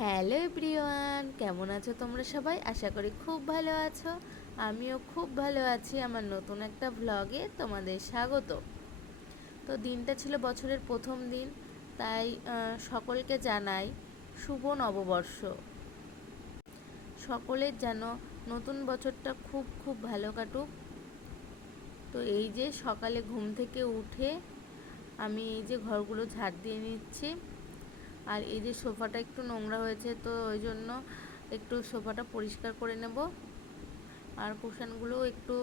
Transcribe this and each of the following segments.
Hello everyone, কেমন আছো তোমরা সবাই? আশা করি খুব ভালো আছো। আমিও খুব ভালো আছি। আমার নতুন একটা ভ্লগে তোমাদের স্বাগত। তো দিনটা ছিল বছরের প্রথম দিন, তাই সকলকে জানাই শুভ নববর্ষ। সকলের যেন নতুন বছরটা খুব খুব ভালো কাটুক। তো এই যে সকালে ঘুম থেকে উঠে আমি এই যে ঘরগুলো ঝাড় দিয়ে নিচ্ছি। আর এই যে সোফাটা একটু নোংরা হয়েছে, তো ওই জন্য একটু সোফাটা পরিষ্কার করে নেব। আর কুশানগুলোও একটু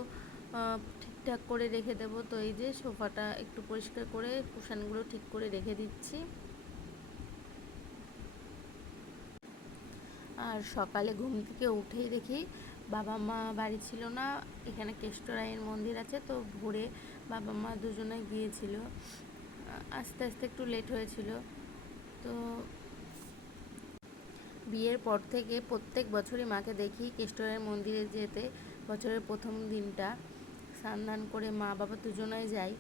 ঠিকঠাক করে রেখে দেব। তো এই যে সোফাটা একটু পরিষ্কার করে কুশানগুলো ঠিক করে রেখে দিচ্ছি। আর সকালে ঘুম থেকে উঠেই দেখি বাবা মা বাড়ি ছিল না। এখানে কেষ্টরায়ের মন্দির আছে, তো ভোরে বাবা মা দুজনে গিয়েছিল। আস্তে আস্তে একটু লেট হয়েছিল। তো বিয়ের পর থেকে প্রত্যেক বছরই মাকে দেখি কেষ্টরের মন্দিরে যেতে। বছরের প্রথম দিনটা স্নান দান করে মা বাবা দুজনাই যাই।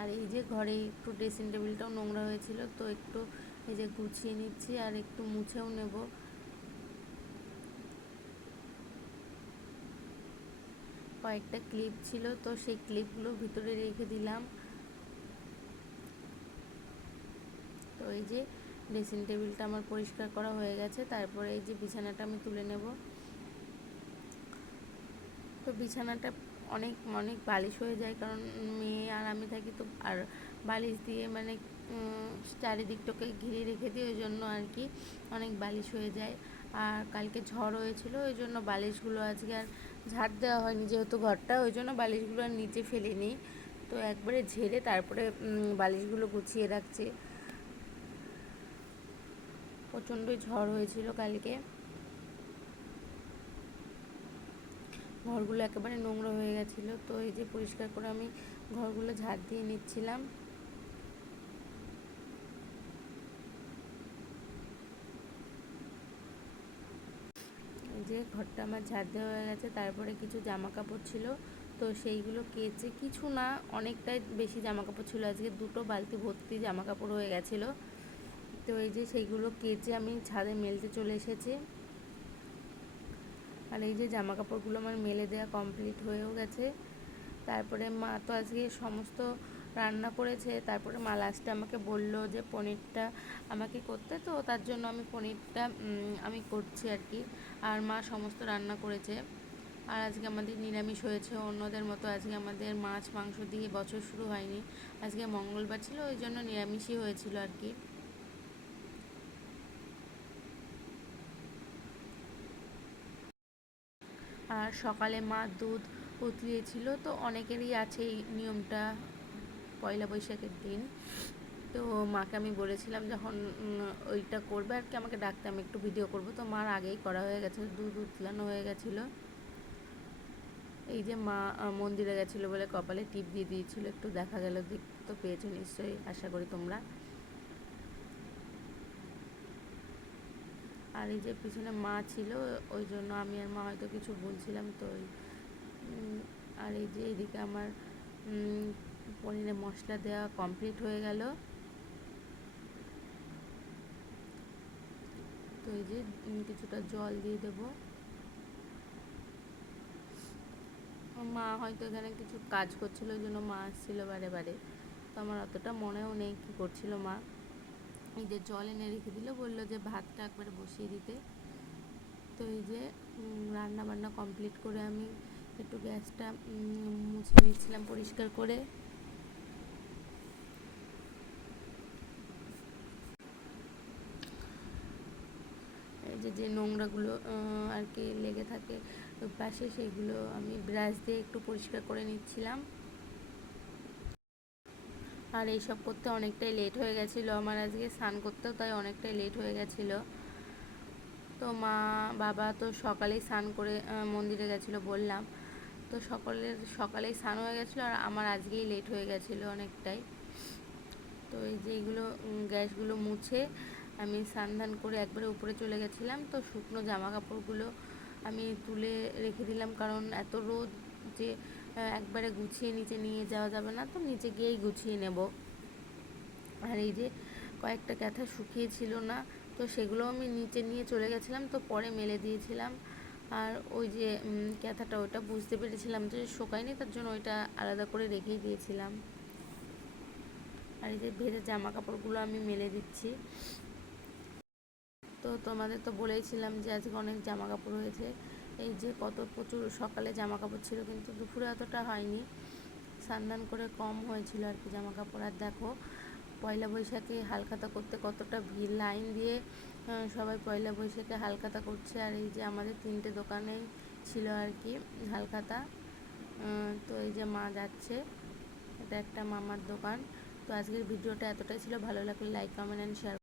আর এই যে ঘরে একটু ড্রেসিং টেবিলটাও নোংরা হয়েছিল, তো একটু এই যে গুছিয়ে নিচ্ছি আর একটু মুছেও নেব। কয়েকটা ক্লিপ ছিল, তো সেই ক্লিপগুলো ভিতরে রেখে দিলাম। তো এই যে ড্রেসিং টেবিলটা আমার পরিষ্কার করা হয়ে গেছে। তারপরে এই যে বিছানাটা আমি তুলে নেব। তো বিছানাটা অনেক অনেক বালিশ হয়ে যায়, কারণ মেয়ে আর আমি থাকি তো। আর বালিশ দিয়ে মানে চারিদিকটাকে ঘিরে রেখে দিই, ওই জন্য আর কি অনেক বালিশ হয়ে যায়। আর কালকে ঝড় হয়েছিল, ওই জন্য বালিশগুলো আজকে আর ঝাড় দেওয়া হয়নি, যেহেতু ঘরটা, ওই জন্য বালিশগুলো আর নিচে ফেলিনি। তো একবারে ঝেড়ে তারপরে বালিশগুলো গুছিয়ে রাখছি। প্রচণ্ডই ঝড় হয়েছিল কালকে। ঘরগুলো একেবারে নোংরা হয়ে গেছিলো, তো এই যে পরিষ্কার করে আমি ঘরগুলো ঝাড় দিয়ে নিচ্ছিলাম। এই যে ঘরটা আমার ঝাড় দেওয়া হয়ে গেছে। তারপরে কিছু জামা কাপড় ছিল, তো সেইগুলো কেচে, কিছু না অনেকটাই বেশি জামা কাপড় ছিল, আজকে দুটো বালতি ভর্তি জামা কাপড় হয়ে গেছিলো। তো এই যে সেইগুলো কেচে আমি ছাদে মেলতে চলে এসেছি। আর এই যে জামা কাপড়গুলো আমার মেলে দেওয়া কমপ্লিট হয়েও গেছে। তারপরে মা তো আজকে সমস্ত রান্না করেছে। তারপরে মা লাস্টে আমাকে বলল যে পনিরটা আমাকে করতে, তো তার জন্য আমি পনিরটা আমি করছি আর কি। আর মা সমস্ত রান্না করেছে। আর আজকে আমাদের নিরামিষ হয়েছে, অন্যদের মতো আজকে আমাদের মাছ মাংস দিয়ে বছর শুরু হয়নি। আজকে মঙ্গলবার ছিল, ওই জন্য নিরামিষই হয়েছিল আর কি। আর সকালে মা দুধ উতলিয়েছিল, তো অনেকেরই আছে এই নিয়মটা পয়লা বৈশাখের দিন। তো মাকে আমি বলেছিলাম যখন ওইটা করবে আর কি, আমাকে ডাকতে, আমি একটু ভিডিও করব। তো মার আগেই করা হয়ে গেছে, দুধ উতলানো হয়ে গেছিলো। এই যে মা মন্দিরে গেছিলো বলে কপালে টিপ দিয়ে দিয়েছিল, একটু দেখা গেল, দেখতে তো পেয়েছো নিশ্চয়ই, আশা করি তোমরা। আর এই যে পিছনে মা ছিল, ওই জন্য আমি আর মা হয়তো কিছু বলছিলাম, তো আর এই যে এইদিকে আমার পনিরে মশলা দেওয়া কমপ্লিট হয়ে গেল। তো এই যে কিছুটা জল দিয়ে দেবো। মা হয়তো এখানে কিছু কাজ করছিল, ওই জন্য মা আসছিল বারে বারে। তো আমার অতটা মনেও নেই কী করছিল মা। এই যে জল এনে রেখে দিল, বললো যে ভাতটা একবারে বসিয়ে দিতে। তো এই যে রান্না বান্না কমপ্লিট করে আমি একটু গ্যাসটা মুছে নিচ্ছিলাম পরিষ্কার করে। এই যে যে নোংরাগুলো আর কি লেগে থাকে ওই পাশে, সেইগুলো আমি ব্রাশ দিয়ে একটু পরিষ্কার করে নিচ্ছিলাম। আর এইসব করতে অনেকটাই লেট হয়ে গেছিলো আমার, আজকে স্নান করতেও তাই অনেকটাই লেট হয়ে গেছিলো। তো মা বাবা তো সকালেই স্নান করে মন্দিরে গেছিলো বললাম। তো সকালেই স্নান হয়ে গেছিলো, আর আমার আজকেই লেট হয়ে গেছিলো অনেকটাই। তো এই যে এইগুলো গ্যাসগুলো মুছে আমি স্নান ধান করে একবারে উপরে চলে গেছিলাম। তো শুকনো জামা কাপড়গুলো আমি তুলে রেখে দিলাম, কারণ এত রোদ যে একবারে গুছিয়ে নিচে নিয়ে যাওয়া যাবে না, তো নিচে গিয়েই গুছিয়ে নেব। আর এই যে কয়েকটা কাঁথা শুকিয়েছিল না, তো সেগুলো আমি নিচে নিয়ে চলে গেছিলাম, তো পরে মেলে দিয়েছিলাম। আর ওই যে কাঁথাটা ওইটা বুঝতে পেরেছিলাম যে শুকায়নি, তার জন্য ওইটা আলাদা করে রেখেই দিয়েছিলাম। আর এই যে ভেজা জামা কাপড়গুলো আমি মেলে দিচ্ছি। তো তোমাদের তো বলেইছিলাম যে আজকে অনেক জামা কাপড় হয়েছে। এই যে প্রচুর সকালে জামা কাপড় ছিল, কিন্তু দুপুরে অতটা হয়নি, স্নান করে কম হয়েছিল আর কি জামা কাপড়। আর দেখো পয়লা বৈশাখে হালখাতা করতে কতটা ভিড়, লাইন দিয়ে সবাই পয়লা বৈশাখে হালখাতা করছে। আর এই যে আমাদের 3টে দোকানেই ছিল আর কি হালখাতা। তো এই যে মা যাচ্ছে, এটা একটা মামার দোকান। তো আজকের ভিডিওটা এতটাই ছিল, ভালো লাগলে লাইক কমেন্ট অ্যান্ড শেয়ার।